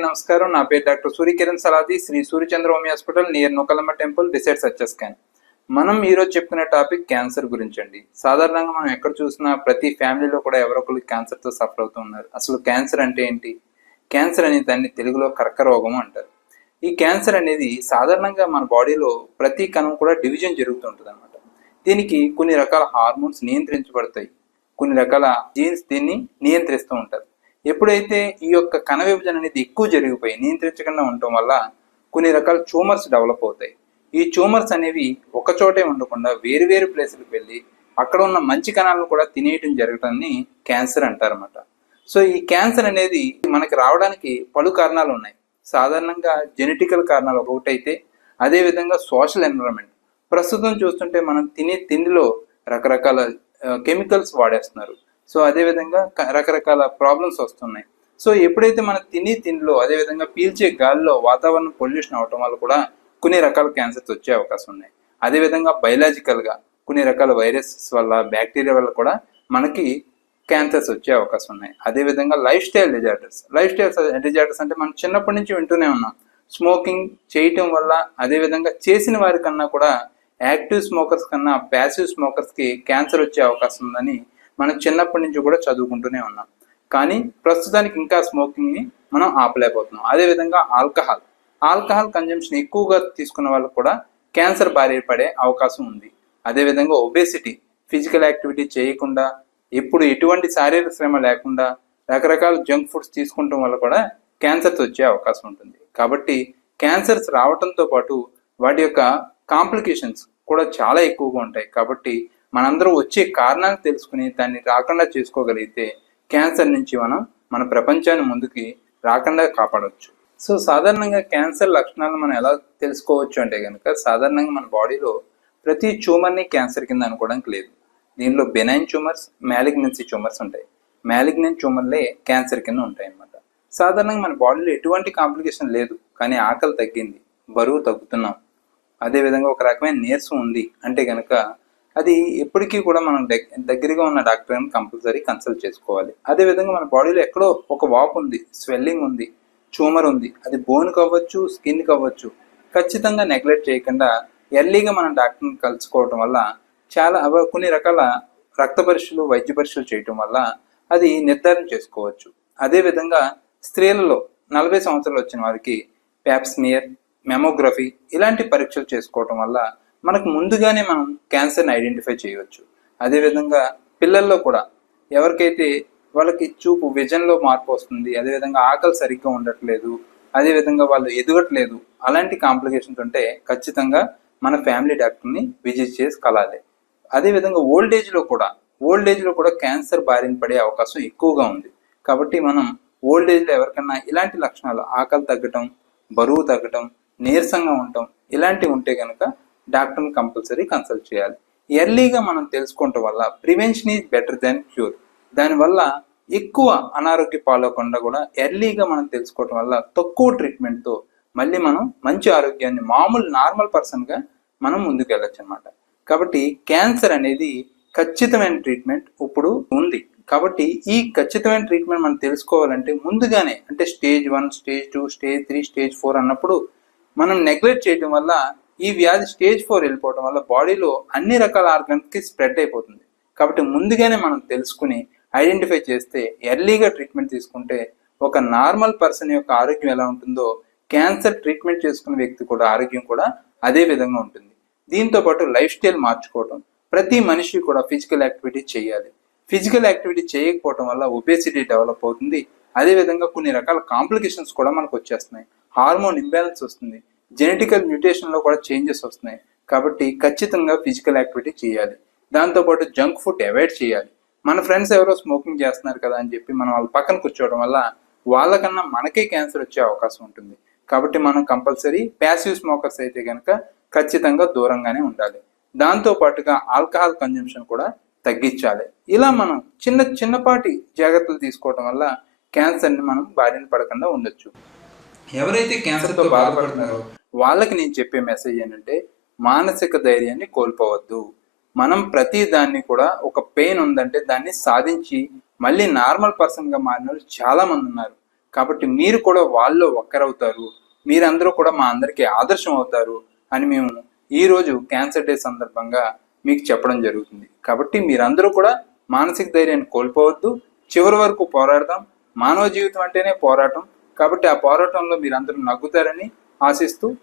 అందరికీ నమస్కారం. నా పేరు doctor Suryakiran Saladi Sri Suryachandra Homi hospital near Nookalamma temple decide success scan. మనం ఈరోజు చెప్పుకునే టాపిక్ క్యాన్సర్ గురించి అండి సాధారణంగా మనం ఎక్కడ చూసినా ప్రతి ఫ్యామిలీలో కూడా ఎవరొకరు క్యాన్సర్తో సఫర్ అవుతూ ఉన్నారు. అసలు క్యాన్సర్ అంటే ఏంటి? క్యాన్సర్ అనే దాన్ని తెలుగులో కర్కరోగం అంటారు. ఈ క్యాన్సర్ అనేది సాధారణంగా మన బాడీలో ప్రతి కణం కూడా డివిజన్ జరుగుతుంటుంది అనమాట దీనికి కొన్ని రకాల హార్మోన్స్ నియంత్రించబడతాయి. కొన్ని రకాల జీన్స్ దీన్ని నియంత్రిస్తూ ఉంటారు. ఎప్పుడైతే ఈ యొక్క కణ విభజన అనేది ఎక్కువ జరిగిపోయి నియంత్రించకుండా ఉండటం వల్ల కొన్ని రకాల ట్యూమర్స్ డెవలప్ అవుతాయి. ఈ ట్యూమర్స్ అనేవి ఒకచోటే ఉండకుండా వేరు వేరు ప్లేసులకు వెళ్ళి అక్కడ ఉన్న మంచి కణాలను కూడా తినేయటం జరగటాన్ని క్యాన్సర్ అంటారన్నమాట. సో ఈ క్యాన్సర్ అనేది మనకి రావడానికి పలు కారణాలు ఉన్నాయి. సాధారణంగా జెనెటికల్ కారణాలు ఒకటైతే అదేవిధంగా సోషల్ ఎన్విరాన్మెంట్. ప్రస్తుతం చూస్తుంటే మనం తినే తిండిలో రకరకాల కెమికల్స్ వాడేస్తున్నారు. సో అదేవిధంగా రకరకాల ప్రాబ్లమ్స్ వస్తున్నాయి. సో ఎప్పుడైతే మనం తిని తిండిలో అదేవిధంగా పీల్చే గాల్లో వాతావరణం పొల్యూషన్ అవటం వల్ల కూడా కొన్ని రకాల క్యాన్సర్స్ వచ్చే అవకాశం ఉన్నాయి. అదేవిధంగా బయలాజికల్గా కొన్ని రకాల వైరసెస్ వల్ల బ్యాక్టీరియా వల్ల కూడా మనకి క్యాన్సర్స్ వచ్చే అవకాశం ఉన్నాయి. అదేవిధంగా life style disorders life style disorders అంటే మనం చిన్నప్పటి నుంచి వింటూనే ఉన్నాం. స్మోకింగ్ చేయటం వల్ల అదేవిధంగా చేసిన వారికన్నా కూడా యాక్టివ్ స్మోకర్స్ కన్నా ప్యాసివ్ స్మోకర్స్కి క్యాన్సర్ వచ్చే అవకాశం ఉందని మనం చిన్నప్పటి నుంచి కూడా చదువుకుంటూనే ఉన్నాం. కానీ ప్రస్తుతానికి ఇంకా స్మోకింగ్ని మనం ఆపలేకపోతున్నాం. అదేవిధంగా ఆల్కహాల్. ఆల్కహాల్ కన్జంప్షన్ ఎక్కువగా తీసుకున్న వాళ్ళకు కూడా క్యాన్సర్ బారిన పడే అవకాశం ఉంది. అదేవిధంగా ఒబేసిటీ ఫిజికల్ యాక్టివిటీ చేయకుండా ఎప్పుడు ఎటువంటి శారీరక శ్రమ లేకుండా రకరకాల జంక్ ఫుడ్స్ తీసుకుంటాం వల్ల కూడా క్యాన్సర్స్ వచ్చే అవకాశం ఉంటుంది. కాబట్టి క్యాన్సర్స్ రావడంతో పాటు వాటి యొక్క కాంప్లికేషన్స్ కూడా చాలా ఎక్కువగా ఉంటాయి. కాబట్టి మనందరూ వచ్చే కారణాలు తెలుసుకుని దాన్ని రాకుండా చేసుకోగలిగితే క్యాన్సర్ నుంచి మనం మన ప్రపంచాన్ని ముందుకి రాకుండా కాపాడవచ్చు సో సాధారణంగా క్యాన్సర్ లక్షణాలు మనం ఎలా తెలుసుకోవచ్చు అంటే కనుక సాధారణంగా మన బాడీలో ప్రతి ట్యూమర్ని క్యాన్సర్ కింద అనుకోవడానికి లేదు. దీనిలో బెనైన్ ట్యూమర్స్ మ్యాలిగ్నెన్సీ ట్యూమర్స్ ఉంటాయి. మ్యాలిగ్నెంట్ ట్యూమర్లే క్యాన్సర్ కింద ఉంటాయి అన్నమాట సాధారణంగా మన బాడీలో ఎటువంటి కాంప్లికేషన్ లేదు కానీ ఆకలి తగ్గింది బరువు తగ్గుతున్నాం. అదేవిధంగా ఒక రకమైన నీరసం ఉంది అంటే కనుక అది ఎప్పటికీ కూడా మనం దగ్గరగా ఉన్న డాక్టర్ని కంపల్సరీ కన్సల్ట్ చేసుకోవాలి. అదేవిధంగా మన బాడీలో ఎక్కడో ఒక వాపు ఉంది స్వెల్లింగ్ ఉంది ట్యూమర్ ఉంది అది బోన్ అవ్వచ్చు స్కిన్ అవ్వచ్చు ఖచ్చితంగా నెగ్లెక్ట్ చేయకుండా ఎర్లీగా మనం డాక్టర్ని కలుసుకోవటం వల్ల చాలా కొన్ని రకాల రక్త పరీక్షలు వైద్య పరీక్షలు చేయటం వల్ల అది నిర్ధారణ చేసుకోవచ్చు. అదేవిధంగా స్త్రీలలో నలభై సంవత్సరాలు వచ్చిన వారికి ప్యాప్స్మియర్ మెమోగ్రఫీ ఇలాంటి పరీక్షలు చేసుకోవటం వల్ల మనకు ముందుగానే మనం క్యాన్సర్ని ఐడెంటిఫై చేయవచ్చు. అదేవిధంగా పిల్లల్లో కూడా ఎవరికైతే వాళ్ళకి చూపు విజన్లో మార్పు వస్తుంది అదేవిధంగా ఆకలి సరిగ్గా ఉండట్లేదు అదేవిధంగా వాళ్ళు ఎదగట్లేదు అలాంటి కాంప్లికేషన్స్ ఉంటే ఖచ్చితంగా మన ఫ్యామిలీ డాక్టర్ని విజిట్ చేసి కలాలి. అదేవిధంగా ఓల్డ్ ఏజ్లో కూడా ఓల్డ్ ఏజ్లో కూడా క్యాన్సర్ బారిన పడే అవకాశం ఎక్కువగా ఉంది. కాబట్టి మనం ఓల్డ్ ఏజ్లో ఎవరికైనా ఇలాంటి లక్షణాలు ఆకలి తగ్గటం బరువు తగ్గటం నీరసంగా ఉండటం ఇలాంటివి ఉంటే కనుక డాక్టర్ని కంపల్సరీ కన్సల్ట్ చేయాలి. ఎర్లీగా మనం తెలుసుకోవటం వల్ల prevention is better than cure దానివల్ల ఎక్కువ అనారోగ్య పాలవకుండా కూడా ఎర్లీగా మనం తెలుసుకోవటం వల్ల తక్కువ ట్రీట్మెంట్తో మళ్ళీ మనం మంచి ఆరోగ్యాన్ని మామూలు నార్మల్ పర్సన్గా మనం ముందుకు వెళ్ళొచ్చు అనమాట కాబట్టి క్యాన్సర్ అనేది ఖచ్చితమైన ట్రీట్మెంట్ ఇప్పుడు ఉంది. కాబట్టి ఈ ఖచ్చితమైన ట్రీట్మెంట్ మనం తెలుసుకోవాలంటే ముందుగానే అంటే stage one stage two stage three stage four అన్నప్పుడు మనం నెగ్లెక్ట్ చేయడం వల్ల ఈ వ్యాధి స్టేజ్ ఫోర్ వెళ్ళిపోవడం వల్ల బాడీలో అన్ని రకాల ఆర్గన్స్కి స్ప్రెడ్ అయిపోతుంది. కాబట్టి ముందుగానే మనం తెలుసుకుని ఐడెంటిఫై చేస్తే ఎర్లీగా ట్రీట్మెంట్ తీసుకుంటే ఒక నార్మల్ పర్సన్ యొక్క ఆరోగ్యం ఎలా ఉంటుందో క్యాన్సర్ ట్రీట్మెంట్ చేసుకున్న వ్యక్తి కూడా ఆరోగ్యం కూడా అదే విధంగా ఉంటుంది. దీంతో పాటు లైఫ్ స్టైల్ మార్చుకోవడం ప్రతి మనిషి కూడా ఫిజికల్ యాక్టివిటీ చేయాలి. ఫిజికల్ యాక్టివిటీ చేయకపోవడం వల్ల ఒబేసిటీ డెవలప్ అవుతుంది. అదేవిధంగా కొన్ని రకాల కాంప్లికేషన్స్ కూడా మనకు వచ్చేస్తున్నాయి. హార్మోన్ ఇంబ్యాలెన్స్ వస్తుంది. జెనెటికల్ మ్యూటేషన్లో కూడా చేంజెస్ వస్తున్నాయి. కాబట్టి ఖచ్చితంగా ఫిజికల్ యాక్టివిటీ చేయాలి. దాంతోపాటు జంక్ ఫుడ్ అవాయిడ్ చేయాలి. మన ఫ్రెండ్స్ ఎవరో స్మోకింగ్ చేస్తున్నారు కదా అని చెప్పి మనం వాళ్ళ పక్కన కూర్చోవడం వల్ల వాళ్ళకన్నా మనకే క్యాన్సర్ వచ్చే అవకాశం ఉంటుంది. కాబట్టి మనం కంపల్సరీ ప్యాసివ్ స్మోకర్స్ అయితే కనుక ఖచ్చితంగా దూరంగానే ఉండాలి. దాంతో పాటుగా ఆల్కహాల్ కన్జంప్షన్ కూడా తగ్గించాలి. ఇలా మనం చిన్న చిన్నపాటి జాగ్రత్తలు తీసుకోవడం వల్ల క్యాన్సర్ని మనం బారిన పడకుండా ఉండొచ్చు. ఎవరైతే క్యాన్సర్తో బాధపడుతున్నారో వాళ్ళకి నేను చెప్పే మెసేజ్ ఏంటంటే మానసిక ధైర్యాన్ని కోల్పోవద్దు. మనం ప్రతి దాన్ని కూడా ఒక పెయిన్ ఉందంటే దాన్ని సాధించి మళ్ళీ నార్మల్ పర్సన్గా మారిన వాళ్ళు చాలామంది ఉన్నారు. కాబట్టి మీరు కూడా వాళ్ళు ఒక్కరవుతారు. మీరందరూ కూడా మా అందరికీ ఆదర్శం అవుతారు అని మేము ఈరోజు క్యాన్సర్ డే సందర్భంగా మీకు చెప్పడం జరుగుతుంది. కాబట్టి మీరందరూ కూడా మానసిక ధైర్యాన్ని కోల్పోవద్దు. చివరి వరకు పోరాడదాం. మానవ జీవితం అంటేనే పోరాటం. కాబట్టి ఆ పోరాటంలో మీరందరూ నగ్గుతారని ఆశిస్తూ